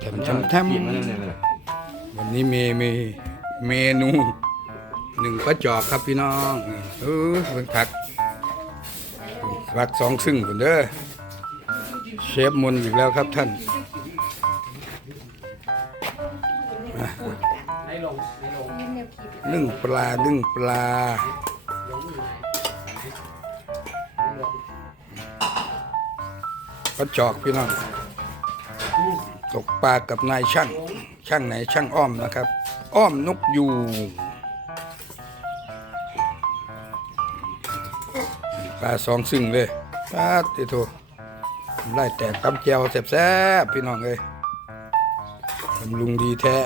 แถมแถมแถมขีดมันเนี่ยเลยวันนี้เมเมเมนูหนึ่งปลาจอกครับพี่น้องเออเป็นผักผักสองซึ่งคนเด้อเชฟมนอีกแล้วครับท่านมานึ่งปลานึ่งปลาปลาจอกพี่น้อง ตกปลากับนายช่าง ช่างไหนช่างอ้อมนะครับ อ้อมนกยูงปลาสองซึ่งเลยปลาติโทไล่แตกตำแจวแซ่บๆพี่น้องเลยบำรุงดีแท้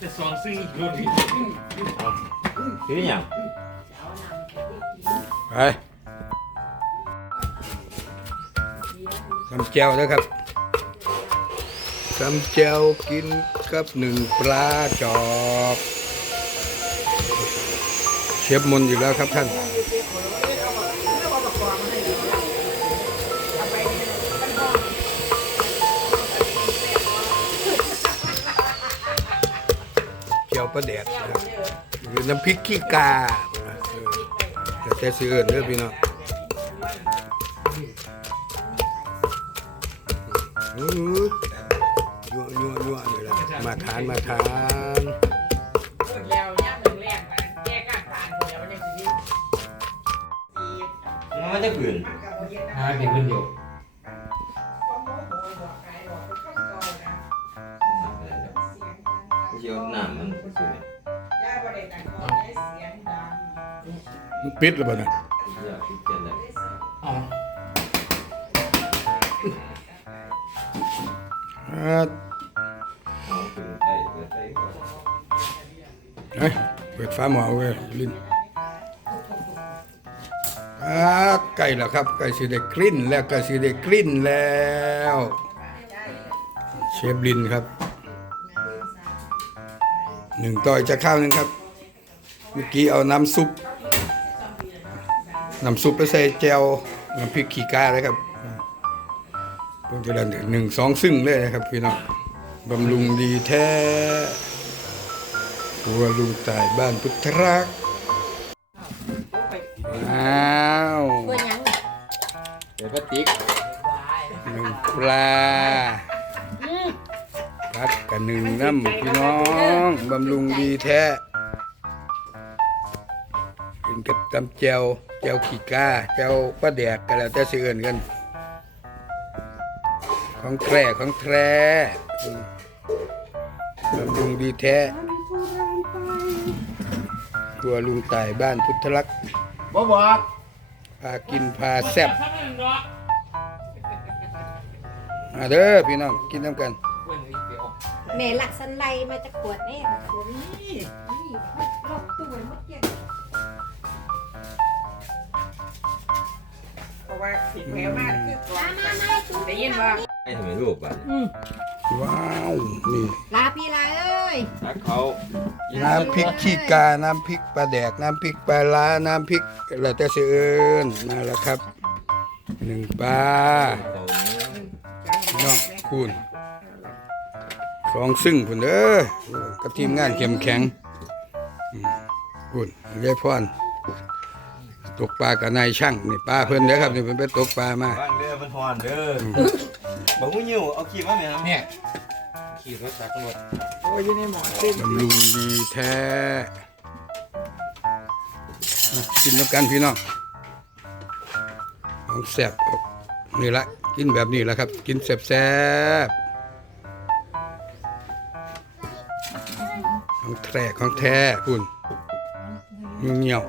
จะสองซึ่งดูดิคืออย่างไป ตำแจวนะครับตำแจวกินกับหนึ่งปลาจอกเชฟมนอยู่แล้วครับท่านเจียวปลาแดดนะครับหรือน้ำพริกขี้กาเออเดี๋ยวแต่ซื้อเอินเด้อพี่น้อง มาทานมาทานแล้วย่างหนึ่งแรกมันแก้ก้างผ่านคนแล้วมันยังสิมันจะผืนหาเห็นมันอยู่เชียวหนามมันสวยย่าบริการขอให้เสียงดังมันปิดแล้วป่ะนะอยากพิจารณาอ๋ออ่าเอาผืนได้ เปิดได้ก่อนเฮ้ยเปิดฟ้าหมอเว้ยลิ้นอ่าใกล้แล้วครับใกล้สิได้กลิ่นแล้วใกล้สิได้กลิ่นแล้ว เชฟลินครับหนึ่งต่อยจะข้าวหนึงครับ เมื่อกี้เอาน้ำซุปน้ำซุปไปใส่แจวน้ำพริกขี้กาเลยครับผมจะได้หนึ่งสองซึ่งเลยนะครับพี่น้อง บำรุงดีแท้ครัวลุงตายบ้านพุทธรักษ์ว้าวตัวยังเดี๋ยวก็ติ๊กหนึ่งปลาพักกับหนึ่งน้ำพี่น้องบำรุงดีแท้กินกับตำแจวแจวขี้กาแจวปลาแดกกันแล้วแต่สิเอื่นกัน ของแท้ของแท้ บำรุงดีแท้ครัวลุงตายบ้านพุทธลักษณ์บ่บอกพากินพาแซ่บมาเด้อพี่น้องกินน้ำกันแม่หลักสันไลมาจากขวดแน่ขวดนี้นี่รอบตัวเมื่อกี้เพราะว่าสิแผลมากคือก่อมานมามาตุ้ได้ยินว่าให้ทำไมรูปบ้าน ว้าวนี่ลาพี่ลาเอ้ย รักเขาน้ำพริกขี้กา น้ำพริกปลาแดก น้ำพริกปลาล้า น้ำพริกแล้วแต่สิเอิญมาแล้วครับหนึ่งปลาเขาน้องคุณสองซึ่งคุณเด้อกับทีมงานเข้มแข็งอืมคุณเรียกพร ตกปลากับนายช่างนี่ปลาเพิ่นเด้อครับนี่เพิ่นไปตกปลามาบ้านเด้อมันหอนเด้อบอกว่าหิวเอาขีดมาไหมครับเนี่ยขี่รถจากตำรวจโอ้ยอยู่ในหมอเต็มบำรุงดีแท้มากินแล้วกันพี่น้องของแซ่บนี่ละกินแบบนี้แหละครับ กินแซ่บๆของแท้ของแท้คุณเงี่ยว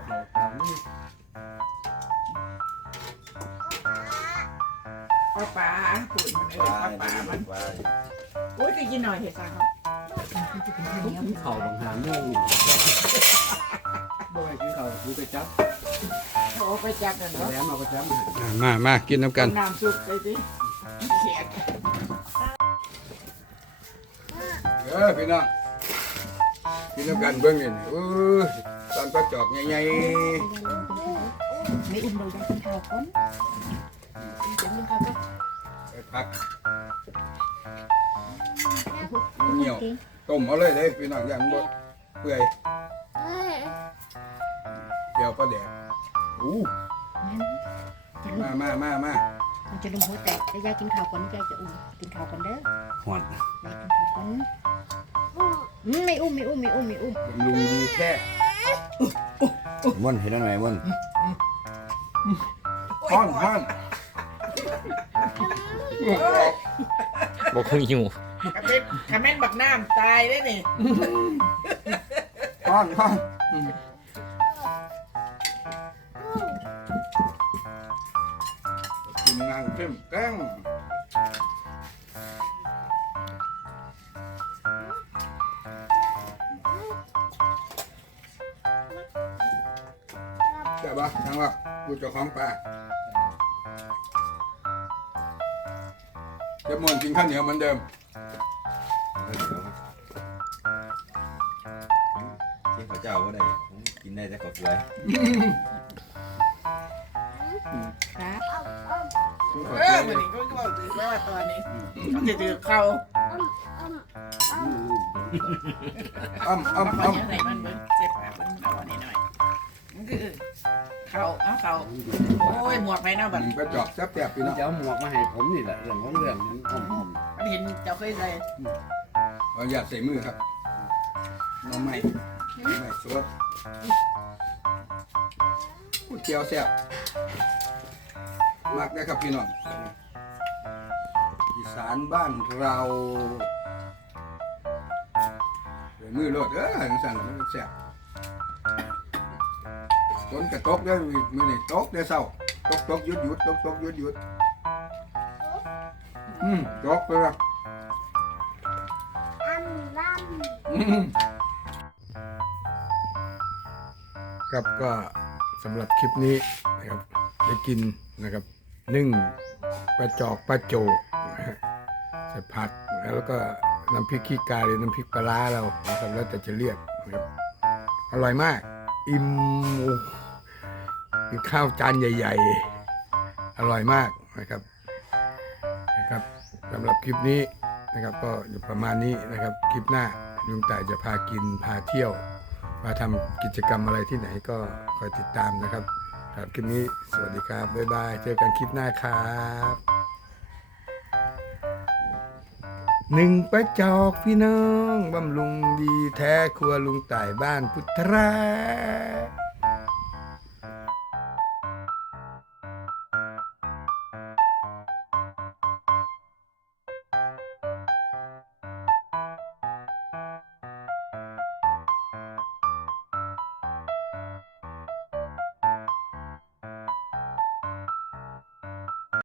ป้าป๋าขุนมันเลยป้าป๋ามันโอ้ยจะกินหน่อยเถอะจ้าครับกินเข่าบางหางโม่บ่ให้กินเข่ากูไปจับโอ้ไปจับกันเนาะแหลมเอาไปจับอ่ามามากินน้ำกันน้ำซุปไปสิเสียเออพี่น้องกินน้ำกันเบิ้งนี่เออตอนปลาจอกใหญ่ไม่อุ้มเราได้กินข้าวก่อน จะกินข้าวก่อนครับเหนียวต้มเอาเลยเลยพี่น้องอย่างบ่เปื่อยเดี๋ยวก็แดกอู้มามามามามันจะลงหัวแตกเดี๋ยวยายกินข้าวก่อนยายจะอุ่มกินข้าวก่อนเด้อหอนยายกินข้าวก่อนอืมไม่อุ้มไม่อุ้มไม่อุ้มไม่อุ้มบำรุงดีแค่ม่วนเห็นอะไรม่วนห้อนห้อน บอกคือหิวคาเมนคาเมนบักน้ำตายได้นี่ห้อนห้อนทีมงานเข้มแกล้งใช่ปะยังวะกูเจ้าของปลา จะมวนกินข้าวเหนียวเหมือนเดิมกินข้าวเจ้าก็ได้ผมกินได้แต่ข้าวสวยครับเออวันนี้ก็บอกถือว่าตอนนี้มันจะถือเข้าอ้ำอ้ำเอาอ้ำอย่างไรมันเบิ้งเจ็บปากมันเอาอันนี้หน่อยมันคือ เข้าเอาเข้าโอ้ยหมวกไปเนาะบัดก็จอกแซ่บๆพี่น้องจะเอาหมวกมาให้ผมนี่แหละเรื่องของเรื่องมันอ้อมมันเห็นเจ้าเคยใส่เอาอย่าใส่มือครับน้องใหม่น้องใหม่สดก๋วยเตี๋ยวแซ่บมากนะครับพี่น้องอีสานบ้านเราใส่มือโลดเออจังสั่นมันแซ่บ ฝนกระตกเด้อมื้อนี้ตกเด้อเช้าตกตกหยุดหยุดตกตกหยุดหยุดอืมตกเลยครับครับก็สำหรับคลิปนี้นะครับได้กินนะครับนึ่งปลาจอกปลาโจกนะฮะใส่ผักแล้วก็น้ำพริกขี้กาหรือน้ำพริกปลาร้าเรานะครับแล้วแต่จะเรียกนะครับอร่อยมากอิ่ม กินข้าวจานใหญ่ ๆ อร่อยมากนะครับนะครับสำหรับคลิปนี้นะครับก็อยู่ประมาณนี้นะครับคลิปหน้าลุงต่ายจะพากินพาเที่ยวมาทำกิจกรรมอะไรที่ไหนก็คอยติดตามนะครับครับคลิปนี้สวัสดีครับบ๊ายบายเจอกันคลิปหน้าครับหนึ่งประจอกพี่น้องบำรุงดีแท้ครัวลุงต่ายบ้านพุทธรา